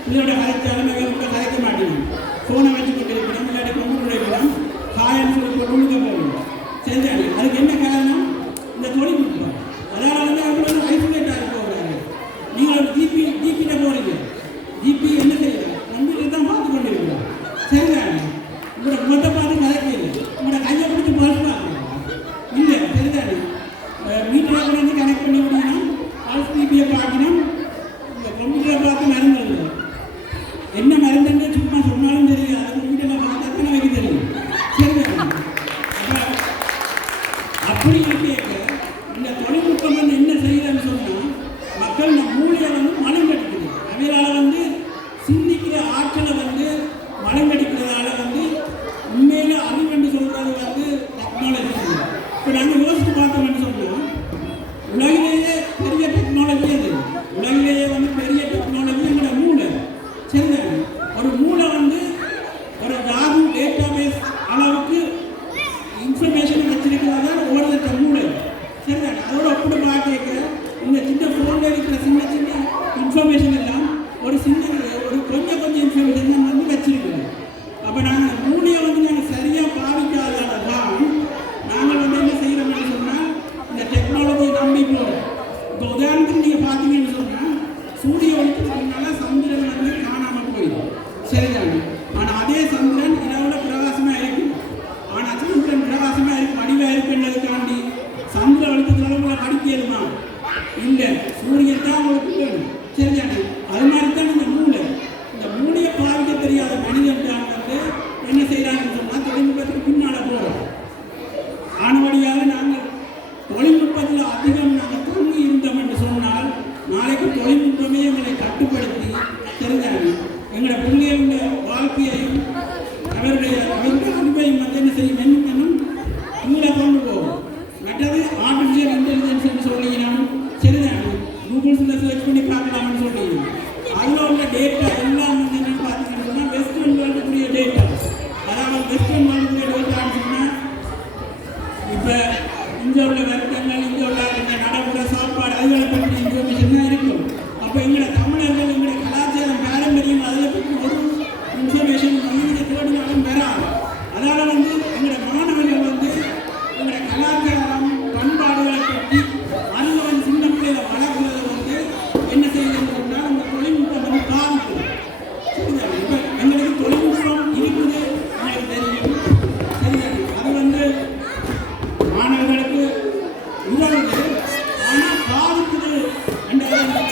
இதோட கதைச்சாலும் கூட கதைக்க மாட்டேங்க. ஃபோனை வச்சுக்கிட்டு இருக்கணும், இல்லாட்டி கம்ப்யூட்டர் இருக்கணும், காயன்னு சொல்லி போட்டு போகணும். சரிதானே? அதுக்கு என்ன காரணம்? இந்த தொழில்நுட்பம். அதனால வந்து அவங்க ஐசோலேட்டாக இருக்க போகிறாங்க. நீங்கள் ஜிபிட்ட போகிறீங்க, ஜிபி என்ன செய்யணும்? கம்ப்யூட்டர் தான் பார்த்து கொண்டு இருக்கிறோம். சரிதானே? உங்களோட முகத்தை பார்த்து கதைக்கல, உங்களோட கையை பிடிச்சி பல்ஸ் பார்க்கணும் இல்லை. சரிதானே? மீட்டரை கூட வந்து கனெக்ட் பண்ணி முடியணும், பல்ஸ் ஜிபியை பார்க்கணும். இந்த கம்ப்யூட்டரை பார்த்து மருந்து இல்லை, என்ன மருந்துன்னு சும்மா சொன்னாலும் தெரியும். அது கம்ப்யூட்டரில் பார்த்தா தான் எனக்கு தெரியும். சரிதானே? அப்படி கேட்க இந்த தொழில்நுட்பம் வந்து என்ன செய்யறதுன்னு சொன்னால் மக்கள் நம்ம மூளையை வந்து மனம் கடிக்குது. அவரால் வந்து சிந்திக்கிற ஆற்றலை வந்து மனம் கடிக்கிறதால வந்து உண்மையில அறிவுன்னு சொல்றது வந்து டெக்னாலஜி. இப்போ நாங்கள் யோசித்து பார்த்தோம்னு சொன்னால் உலகிலேயே பெரிய டெக்னாலஜி அது. உலகிலேயே வந்து பெரிய டெக்னாலஜி எங்களோட மூளை. சரிதானே? ஒரு மூளை வந்து ஒரு யாகு டேட்டா பேஸ் அளவுக்கு இன்ஃபர்மேஷன் வச்சிருக்கிறதா ஒவ்வொரு மூளை. சரிதானே? அதோட ஒப்பிட்டு பார்க்க இந்த சின்ன ஃபோனில் இருக்கிற சின்ன சின்ன இன்ஃபர்மேஷன் எல்லாம் ஒரு கொஞ்சம் இன்ஃபர்மேஷன் தான் வந்து வச்சிருக்கிறோம். அப்போ நாங்கள் மூளையை வந்து நாங்கள் சரியாக பாவிக்காததால தான் நாங்கள் வந்து என்ன செய்கிறோம்னு சொன்னால் இந்த டெக்னாலஜியை நம்பி போகிறோம். இப்போ உதாரணத்துக்கு நீங்கள் பார்த்தீங்கன்னு சொன்னால் சூரிய வெளிச்சத்துனால சந்திரன் வந்து காணாமல் போயிடும். சரிதானே? ஆனால் அதே சந்திரன் இதை விட பிரகாசமாக இருக்கும். ஆனால் சந்திரன் பிரகாசமாக இருக்கும், அடிவாக இருக்குன்றதுக்காண்டி சந்திர வெளிச்சத்தினால உங்களை அடிக்கணுமா? இல்லை, சூரியன் தான் உங்களுக்கு வேணும். சரிதானே? அது மாதிரி தான் இந்த மூளையை பாவிக்க தெரியாத மனிதன் தான் வந்து என்ன செய்கிறாங்கன்னு சொன்னால் தொழில்நுட்பத்துக்கு பின்னால் போகிறோம். ஆனபடியாக நாங்கள் தொழில்நுட்பத்தில் அதிகம் நாங்கள் தூங்கி இருந்தோம் என்று சொன்னால் நாளைக்கு தொழில்நுட்பமே எங்களை கட்டுப்படுத்தி சரிதானே எங்களோட பிள்ளைகளுடைய வாழ்க்கையையும் அவருடைய அறிவையும் வந்து என்ன செய்யும் என்னும் கீழே கொண்டு போகும். மற்றது ஆர்டிஃபிஷியல் இன்டெலிஜென்ஸ் என்று சொல்லிக்கிறோம். சரிதானே? கூகுள்ஸில் சர்ச் பண்ணி பார்க்கலாம்னு சொல்லிக்கிறோம். அதில் உள்ள டேட்டா எல்லாம் வந்து என்னென்னு பார்த்தீங்கன்னு சொன்னால் வெஸ்டர்ன் வேர்ல்டுக்குரிய டேட்டா. அதாவது வெஸ்டர்ன் வேர்ல்டுக்குரிய டேட்டான்னு சொன்னால் இப்போ இங்கே உள்ள வர்க்கங்கள், இங்கே உள்ள இந்த நடைமுறை சாப்பாடு அதுகளை பற்றி இன்ஃபர்மேஷன் தான் இருக்கும். அப்போ எங்களோட தமிழர்கள் எங்களுடைய கலாச்சாரம் பாரம்பரியம் அதில் பற்றி ஒரு இன்ஃபர்மேஷன் வந்து தேடினாலும் வராது. அதனால் வந்து எங்களோட மாணவர்கள் வந்து எங்களோட கலாச்சாரம் பண்பாடுகளை பற்றி அறிவன் சின்ன பிள்ளைகளை வளர்க்கிறத வந்து என்ன செய்யணும்னு சொன்னால் நம்ம தொழில்நுட்பம் வந்து பாதிக்கும். சரிதானே? இப்போ எங்களுக்கு தொழில்நுட்பம் இருக்குது எனக்கு தெரியும். சரிதானே? அது வந்து மாணவர்களுக்கு உதவுது. ஆனால் பாதிக்குது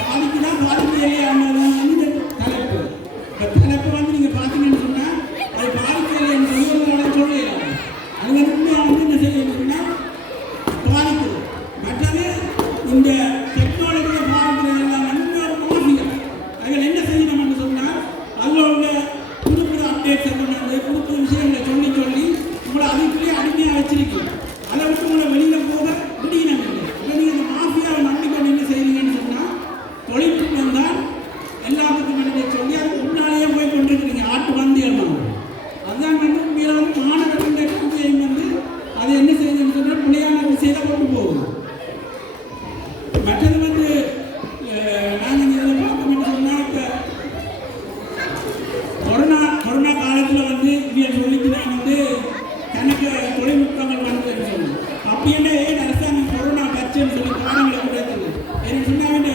பாதிக்குதான் பாதிக்கலையே அந்த தலைப்பு. இப்போ தலைப்பு வந்து நீங்கள் பார்த்தீங்கன்னு சொன்னால் அது பாதிக்கலைன்னு சொல்லுவதனால சொல்லலாம். அது வந்து என்ன செய்யணும்னு சொன்னால் பாதிக்குது. மற்றது இந்த டெக்னாலஜியை பாதிக்கிறது எல்லாம் வந்து ஒரு மாஃபியா. அதில் என்ன செய்யணும்னு சொன்னால் அதில் உள்ள புது புது அப்டேட்ஸை கொண்டு வந்து புது புது விஷயங்களை சொல்லி உங்களை அதுக்குள்ளேயே அடிமையாக வச்சிருக்கீங்க. அதை விட்டு உங்களை வெளியில் போக முடியணும் இல்லை. இப்போ நீங்கள் இந்த மாஃபியாவை நம்பிக்கொண்டு என்ன செய்கிறீங்கன்னு சொன்னால் தொழில்நுட்பம் தான் எல்லாத்துக்கும் வேண்டிய சொல்லி அது முன்னாலேயே போய் கொண்டிருக்கிறீங்க. ஆட்டு வந்து எழுதணும். அதுதான் வந்து உண்மையில வந்து மாணவர்களுடைய கல்வியையும் வந்து அது என்ன செய்யுதுன்னு சொன்னால் பிள்ளையான திசையில கொண்டு போகுது. மற்றது வந்து நாங்கள் இதில் பார்த்தோம்னு சொன்னால் இப்போ கொரோனா காலத்தில் வந்து இவன் சொல்லிக்கிறாங்க வந்து தனக்கு தொழில்நுட்பங்கள் வந்ததுன்னு சொல்லி அப்படியே அரசாங்கம் கொரோனா பச்சுன்னு சொல்லி பாடங்களை கொடுத்தது. எனக்கு சொன்ன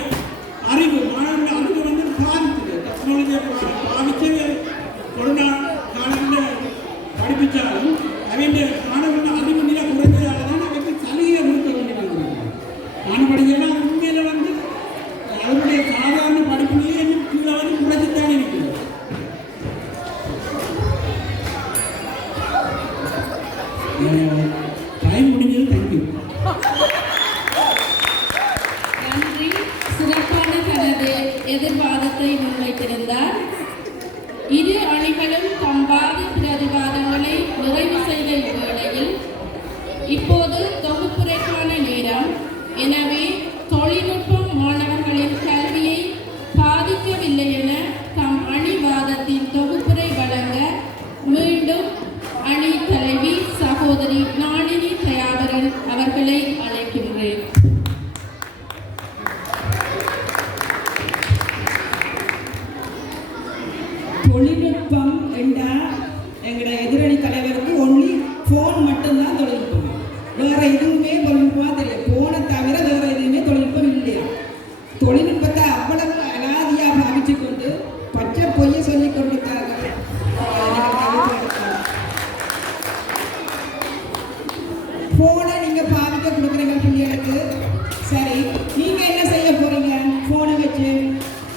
அறிவு மாணவர்கள் அறிவு வந்து பாதிக்குது. டெக்னாலஜியை பாதித்து கொரோனா காலத்தில் படிப்பிச்சாலும் அவங்க மாணவர்கள் அறிவு நிலை குறைஞ்சதால தான் அவருக்கு சலுகையை கொடுக்க வேண்டியிருக்கிறாங்க. மாணவர்களெல்லாம் உண்மையில வந்து அவருடைய சாதாரண படிப்புலேயே கீழே வந்து குறைச்சித்தானே இருக்குது. டைம் முடிஞ்சது. தேங்க்யூ. நன்றி. சிறப்பான தனது எதிர்வாதத்தை முன்வைத்திருந்தார். இரு அணிகளும் தம் வாத பிரதிவாதங்களை நிறைவு செய்த வேளையில் இப்போது தொகுப்புரைக்கான நேரம். எனவே தொழில்நுட்பம் மாணவர்களின் கல்வியை பாதிக்கவில்லை என தம் அணிவாதத்தின் தொகுப்புரை வழங்க மீண்டும் அணி தலைவி சகோதரி நாளினி தயாவரன் அவர்களை அழைக்கின்றேன். தொழில்நுட்பம் என்றா எங்களோட எதிரணி தலைவருக்கு ஒன்லி ஃபோன் மட்டும்தான் தொழில்நுட்பம். வேற எதுவுமே தொழில்நுட்பமாக தெரியும். ஃபோனை தவிர வேற எதுவுமே தொழில்நுட்பம் இல்லையா. தொழில்நுட்பத்தை அவ்வளவு அலாதியாக பாவிச்சு கொண்டு பச்சை பொய்யை சொல்லி கொண்டிருக்கார்கள். ஃபோனை நீங்கள் பாவிக்க கொடுக்குறீங்க பிள்ளைகளுக்கு. சரி, நீங்கள் என்ன செய்ய போகிறீங்க? ஃபோனை வச்சு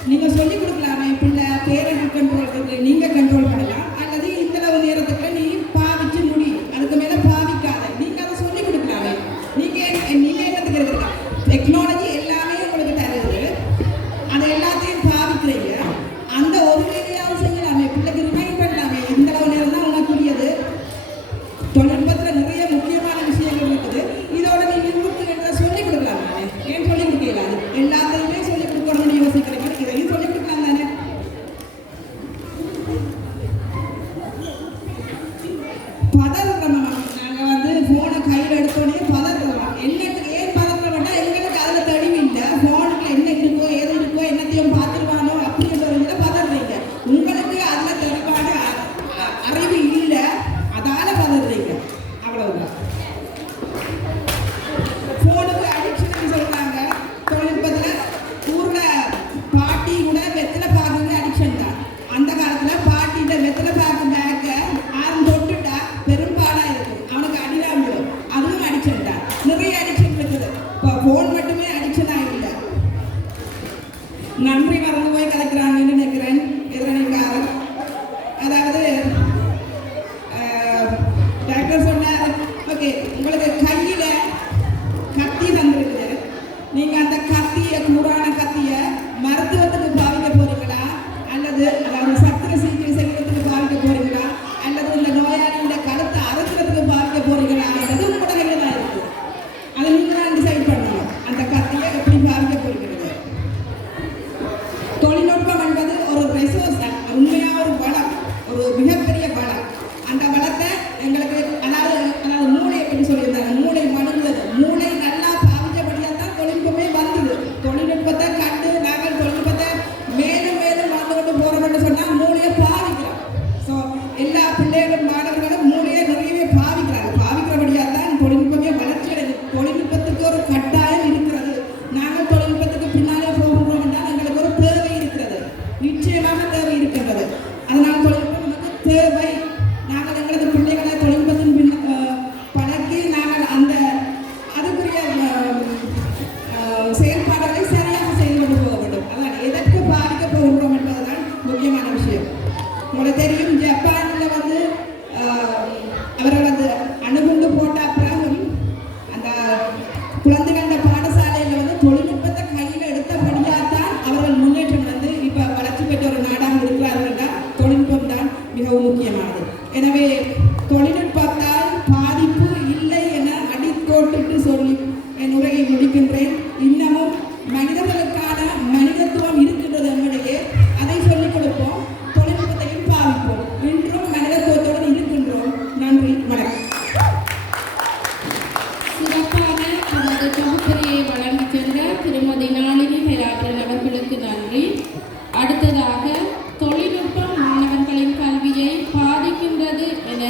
நீங்கள் சொல்லிக் கொடுக்கலாமே. பிள்ளை பேரண்ட் கண்ட்ரோல் இருக்கு, நீங்கள் கண்ட்ரோல் பண்ணலாம். அல்லது இந்தளவு நேரத்துக்கு நீ பாவிச்சு முடி, அதுக்கு மேலே பாவிக்காத, நீங்கள் அதை சொல்லிக் கொடுக்கலாமே. நீங்கள் என்னத்துக்கு இருக்கிறீங்க? டெக்னாலஜி எல்லாமே உங்களுக்கு தருது, அதை எல்லாத்தையும் பாவிக்கிறீங்க. அந்த ஒரு வேலையாவது செய்யலாமே, பிள்ளைக்கு ரிமைண்ட் பண்ணலாமே. இந்தளவு நேரம் தான் உனக்குரியது. தொழில்நுட்பத்தில் நிறைய முக்கியமான விஷயங்கள் இருக்குது. இதோட நீங்கள் உங்களுக்கு சொல்லிக் கொடுக்கலாம் தானே. ஏன் சொல்லிக் கொடுக்கல? அது எல்லாத்தையுமே சொல்லிக் கொடுக்கணும்னு யோசிக்கிறீங்க. இதையும் சொல்லிக் கொடுக்கலாம் தானே. பதறுறோம். நாங்கள் ஃபோனை கையில் எடுத்தோடனே பதறுறோம். என்னத்துக்கு ஏன் பதறுறோம்னா எங்களுக்கு அதில் தெளிவு இல்லை. ஃபோனுக்கு என்ன இருக்கோ ஏது இருக்கோ என்னத்தையும் பார்த்துருவானோ அப்படின்றவங்க பதறுறீங்க. உங்களுக்கு அதில் தெளிவான அறிவு இல்லை, அதால பதறுறீங்க. அவ்வளவுதான். ஃபோனுக்கு அடிக்ஷன் சொல்றாங்க. தொழில்நுட்பத்தில் ஊரில் பாட்டி கூட வெத்தில பார்க்குறது அடிக்ஷன் தான். அந்த காலத்தில் பாட்டிகிட்ட வெத்தில பார்க்க பேக்க ஆரம் தொட்டுட்டா பெரும்பாலாக இருக்கும். அவனுக்கு அடிலாம் விடும். அதுவும் அடிக்ஷன் தான். நிறைய அடிக்ஷன் இருக்குது. இப்போ ஃபோன் மட்டுமே அடிக்ஷனாக இல்லை. நன்றி மறந்து போய் கலைக்கிறாங்கன்னு நினைக்கிறேன் எதிரணிக்காரன். அதாவது டாக்டர் சொன்னார், ஓகே உங்களுக்கு கையில் கத்தி தந்துருக்குது. நீங்கள் அந்த கத்தியை, கூறான கத்தியை மருத்துவத்துக்கு பாவிக்க போறீங்களா, அல்லது அதாவது சத்திர சிகிச்சை செய்யறதுக்கு பாவிக்க போறீங்களா, அல்லது இந்த நோயாளியோட கழுத்தை அறுக்கிறதுக்கு பாவிக்க போறீங்களா, அல்லது உங்களோட கையில் தான் இருக்குது. அதை நீங்கள் தான் டிசைட் பண்ணணும். அந்த கத்தியை எப்படி பாவிக்க போறீங்கிறது. தொழில்நுட்பம் என்பது ஒரு ரிசோர்ஸ், உண்மையாக ஒரு வளம், ஒரு மிகப்பெரிய வளம். அந்த வளத்தை எங்களுக்கு அதாவது மூளையை பற்றி சொல்லியிருந்தாங்க. மூளை மணுங்குது. மூளை நல்லா பாவிச்சபடியாக தான் தொழில்நுட்பமே வந்தது. தொழில்நுட்பத்தை கண்டு நாங்கள் தொழில்நுட்பத்தை மேலும் மேலும் வளர்ந்து கொண்டு போகிறோம்னு சொன்னால் மூளையை பாவிக்கிறோம். ஸோ எல்லா பிள்ளைகளும் மாணவர்களும் மூளையை நிறையவே பாவிக்கிறாங்க. பாவிக்கிறபடியாக தான் தொழில்நுட்பமே வளர்ச்சி அடையுது. தொழில்நுட்பத்துக்கு ஒரு கட்டாயம் இருக்கிறது. நாங்கள் தொழில்நுட்பத்துக்கு பின்னாலே போகிறோம் என்றால் எங்களுக்கு ஒரு தேவை இருக்கிறது. நிச்சயமாக தேவை இருக்கின்றது. அதனால் தொழில்நுட்பம் நமக்கு தேவை. நாங்கள் எங்களது பிள்ளைகளை தொழில்நுட்பத்தின் பழக்கி நாங்கள் அந்த அதுக்குரிய செயல்பாடுகளை சரியாக செய்து கொண்டு போக வேண்டும். அதான் எதற்கு பாதிக்க போகின்றோம் என்பதுதான் முக்கியமான விஷயம். உங்களுக்கு தெரியும், ஜப்பானில் அவர்கள் அணுகுண்டு போட்ட பிறகும் அந்த குழந்தைகள பாடசாலையில் தொழில்நுட்பத்தை கையில் எடுத்தபடியாக தான் அவர்கள் முன்னேற்றம் இப்போ வளர்ச்சி பெற்ற ஒரு நாடாக இருக்கிறார்கள் என்றால் தொழில்நுட்பம் தான் மிகவும் முக்கியமானது. எனவே தொழில்நுட்பத்தால் பாதிப்பு இல்லை என அடிக்கோட்டுட்டு சொல்லி என் உரையை முடிக்கின்றேன். இன்னமும் மனிதர்களுக்கான மனிதத்துவம் இருக்கின்றது நம்மிடையே. அதை சொல்லிக் கொடுப்போம். தொழில்நுட்பத்தையும் பாவிப்போம். இன்றும் மனிதத்துவத்துடன் இருக்கின்றோம். நன்றி, வணக்கம். சிறப்பான தனது தொகுப்புரையை வழங்கி சென்ற திருமதி நாளினி ஹெராபரன் அவர்களுக்கு நன்றி. அடுத்ததாக தொழில்நுட்பம் மாணவர்களின் கல்வியை பாதிக்கின்றது என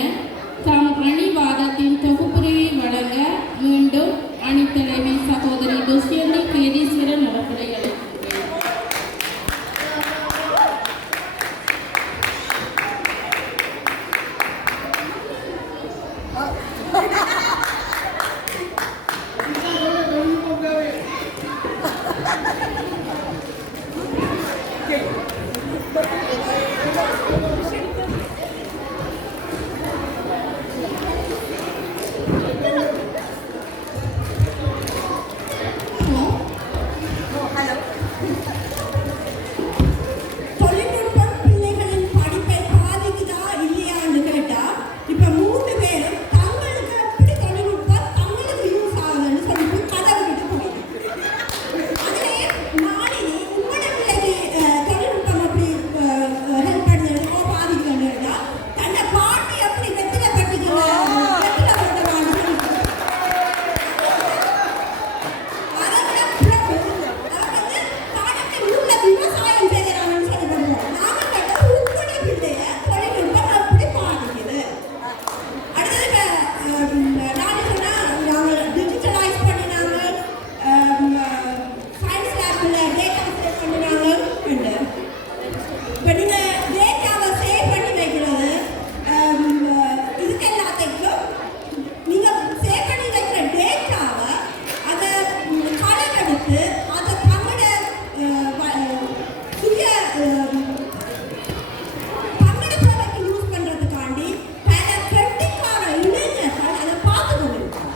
பங்கெடுப்பதற்கு யூஸ் பண்றதுக்காண்டி பல கெட்டிக்கார இளைஞர்கள் அதை பார்த்து கொண்டிருக்காங்க.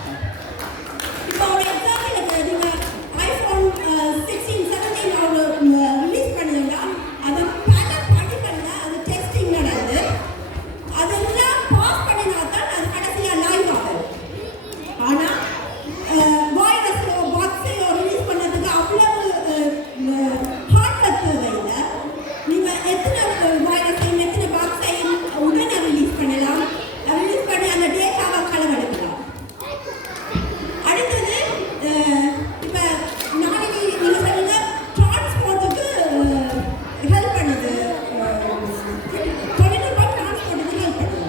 இப்போ ஒரு எக்ஸாம்பிளுக்கு நீங்க ஐபோன் 16, 17 ரிலீஸ் பண்ணீங்கன்னா அது பல படிக்கல்ல அது டெஸ்டிங் நடந்து அதெல்லாம் பாஸ் பண்ணினா தான் அது கடைசியா லைவ் ஆகும். ஆனா வைரஸோ பாக்ஸையோ ரிலீஸ் பண்ணதுக்கு அவ்வளவு ஹார்ட்வேர் தேவையில்லை. நீங்க எத்தனை வைரஸையும் எத்தனை பாக்ஸையும் உடனே ரிலீஸ் பண்ணலாம். ரிலீஸ் பண்ணி அந்த டேட்டாவை களவெடுக்கலாம். அடுத்தது இப்போ நாளைக்கு நீங்கள் சொல்லுங்க டிரான்ஸ்போர்ட்டுக்கு ஹெல்ப் பண்ணுது, தொழில்நுட்பம் டிரான்ஸ்போர்ட்டுக்கு ஹெல்ப் பண்ணுது.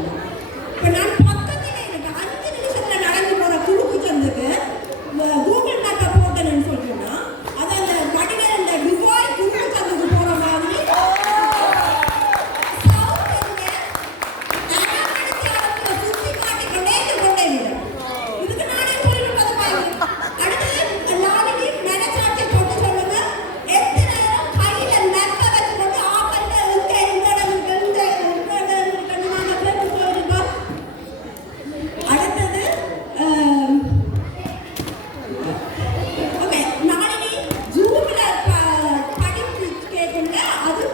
இப்போ நான் பக்கத்தில் எனக்கு 5 நிமிஷத்தில் நடந்து போகிற குறுக்கு சந்துக்கு கூகுள் மேப்பை போட்டேன்னு சொல்லிட்டோம்னா அது அந்த வடிவேல் அந்த துபாய் குறுக்கு சந்துக்கு போகிற மாதிரி சவுத் இந்தியா சுற்றி காட்டிக்கொண்டே கொண்டே விடும். இதுக்கு நானே தொழில்நுட்பத்தை பயன்படுத்தும். அடுத்தது நாளைக்கு மனசாட்சி போட்டு சொல்லுங்க எத்தனை நேரம் கையில மெக்க வச்சு கொண்டு ஆக்கள்கிட்ட எங்க கண்ணுமான பேருக்கு போயிருக்கோம். அடுத்தது ஓகே நாளைக்கு ஜூம்ல படிப்பு கேட்குங்க அது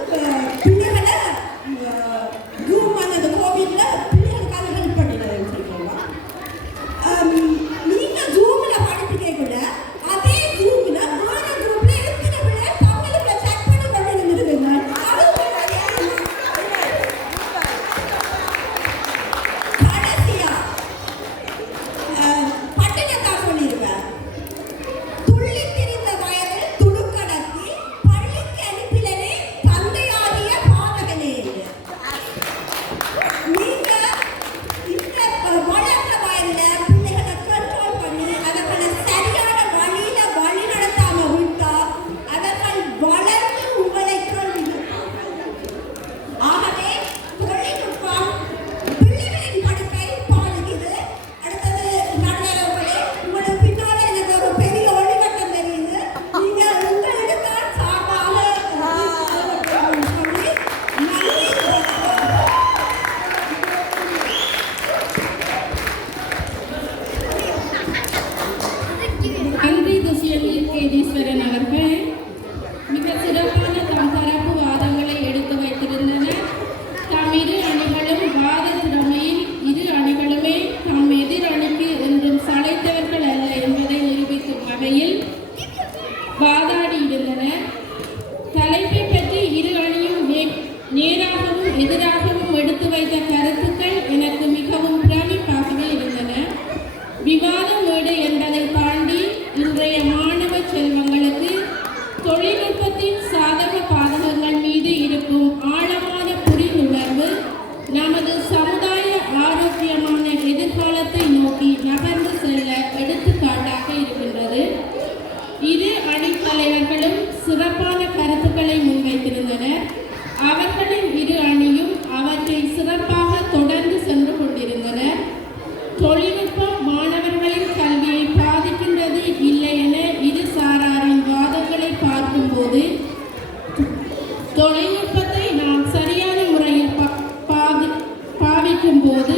பிள்ளைகளை ஜூம் வந்தது கோவிட்ல பிள்ளைகளுக்காக ஹெல்ப் பண்ணிடுறேன்னு சொல்லுவாங்க. நீங்க ஜூம்ல படிப்பு கேட்கல அதே ஜூம்ல வேற குரூப்ல எத்தனை பிள்ளை தமிழ்ல செக் பண்ணி கொண்டு இருந்துருக்குங்க. அது கடைசியா பட்டினத்தா சொல்லியிருப்பேன். துள்ளி திரிந்த வயதில் துடுக்கடக்கி பள்ளிக்கு அனுப்பினனே தந்தையாகிய பாதகனே. நீங்க இந்த வளர்ந்த வயதுல பிள்ளைகளை கண்ட்ரோல் பண்ணி அவர்களை சரியான வழியில வழி நடத்தாம விட்டா அவர்கள் வளர்ந்து உங்களை கொள்ளுவார்கள். ஆகவே தொழில்நுட்பம் பிள்ளைகளின் படிப்பை பாதிக்குது. அடுத்தது நடுவர்களே உங்களுக்கு பின்னால எனக்கு ஒரு பெரிய ஒளிவட்டம் தெரியுது. நீங்க உங்களுக்கு தான் சார்பாக சொல்லி நன்றி. நன்றி துஷ்யந்த் கேதீஸ்வரன் அவர்கள் மிக சிறப்பான தம் தரப்பு வாதங்களை எடுத்து வைத்திருந்தனர். தம் இரு அணிகளும் வாத திறமையில் இரு அணிகளுமே தம் எதிர் அணிக்கு என்றும் சளைத்தவர்கள் அல்ல என்பதை நிரூபிக்கும் வகையில் வாதாடி இருந்தனர். தலைப்பை பற்றி இரு அணியும் நேராகவும் எதிராகவும் எடுத்து வைத்த கருத்துக்கள் எனக்கு மிகவும் பிரமிப்பாகவே இருந்தன. விவாத மேடை என்பதை தாண்டி இன்றைய மாணவ செல்வங்களுக்கு தொழில்நுட்பத்தின் சாதக பாதகங்கள் மீது இருக்கும் ஆழமான புரிந்துணர்வு நமது சமுதாய ஆரோக்கியமான எதிர்காலத்தை நோக்கி நகர்ந்து செல்ல எடுத்துக்காட்டாக இருக்கின்றது. இரு அணித்தலைவர்களும் சிறப்பான கருத்துக்களை முன்வைத்திருந்தனர். அவர்களின் இரு அணியும் அவற்றை சிறப்பாக தொடர்ந்து சென்று கொண்டிருந்தனர். தொழில்நுட்பம் மாணவர்களின் கல்வியை பாதிக்கின்றது இல்லை என இரு சாராரின் வாதங்களை பார்க்கும்போது தொழில்நுட்பத்தை நாம் சரியான முறையில் பாவிக்கும் போது